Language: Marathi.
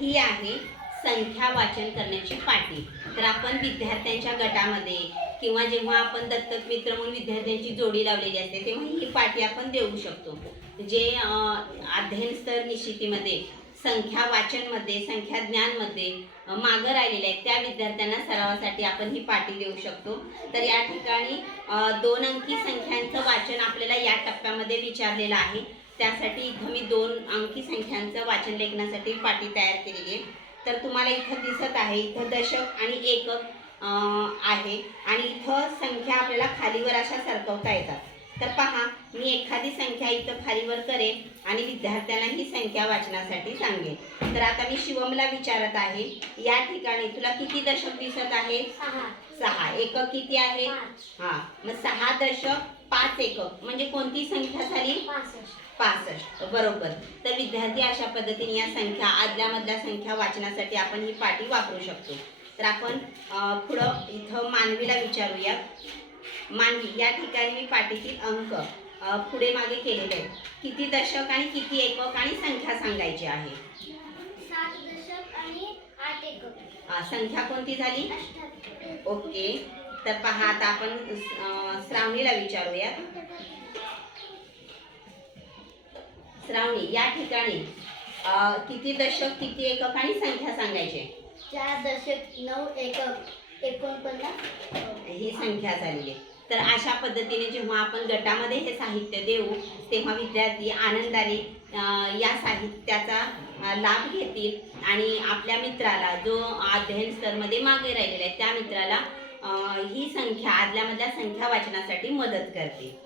ही आहे संख्या वाचन करण्याची पाटी. तर आपण विद्यार्थ्यांच्या गटामध्ये किंवा जेव्हा आपण दत्तक मित्र म्हणून विद्यार्थ्यांची जोडी लावलेली असते तेव्हा ही पाटी आपण देऊ शकतो. जे अध्ययन स्तर निश्चितीमध्ये संख्या वाचनमध्ये संख्या ज्ञानमध्ये मागं राहिलेले आहेत त्या विद्यार्थ्यांना सरावासाठी आपण ही पाटी देऊ शकतो. तर या ठिकाणी दोन अंकी संख्यांचं वाचन आपल्याला या टप्प्यामध्ये विचारलेलं आहे. त्यासाठी इथं मी दोन अंकी संख्यांचं वाचन लेखनासाठी पाटी तयार केलेली आहे. तर तुम्हाला इथं दिसत आहे इथं दशक आणि एकक आहे. आणि इथं संख्या आपल्याला खालीवर अशा सरकवता येतात. तर पहा मी एखादी संख्या इथं खालीवर करेन आणि विद्यार्थ्यांना ही संख्या वाचनासाठी सांगेन. तर आता मी शिवमला विचारत आहे. या ठिकाणी तुला किती दशक दिसत आहे? सहा. एकक किती आहे? हा. मग सहा दशक पाच एकक. म्हणजे कोणती संख्या झाली? पासष्ट. बरोबर. तर विद्यार्थी अशा पद्धतीने या संख्या आदल्यामधल्या संख्या वाचण्यासाठी आपण ही पाटी वापरू शकतो. तर आपण पुढं इथं मानवीला विचारूया. मानवी या ठिकाणी मी पाटीतील अंक. पुढे मागे केलेले आहेत किती दशक आणि किती एकक आणि संख्या सांगायची आहे? संख्या कोणती झाली? ओके. तर पहा आता आपण श्रावणीला विचारूया. श्रावणी या ठिकाणी किती दशक किती एकक आणि संख्या सांगायची? आहे? चार दशक नऊ एकक एकोणपन्नास. ही संख्या झालेली आहे. तर अशा पद्धतीने जेव्हा आपण गटामध्ये हे साहित्य देऊ तेव्हा विद्यार्थी आनंदाने या साहित्याचा लाभ घेतील आणि आपल्या मित्राला जो अध्ययन स्तरमध्ये मागे राहिलेला आहे त्या मित्राला ही संख्या आदल्यामधल्या संख्या वाचनासाठी मदत करते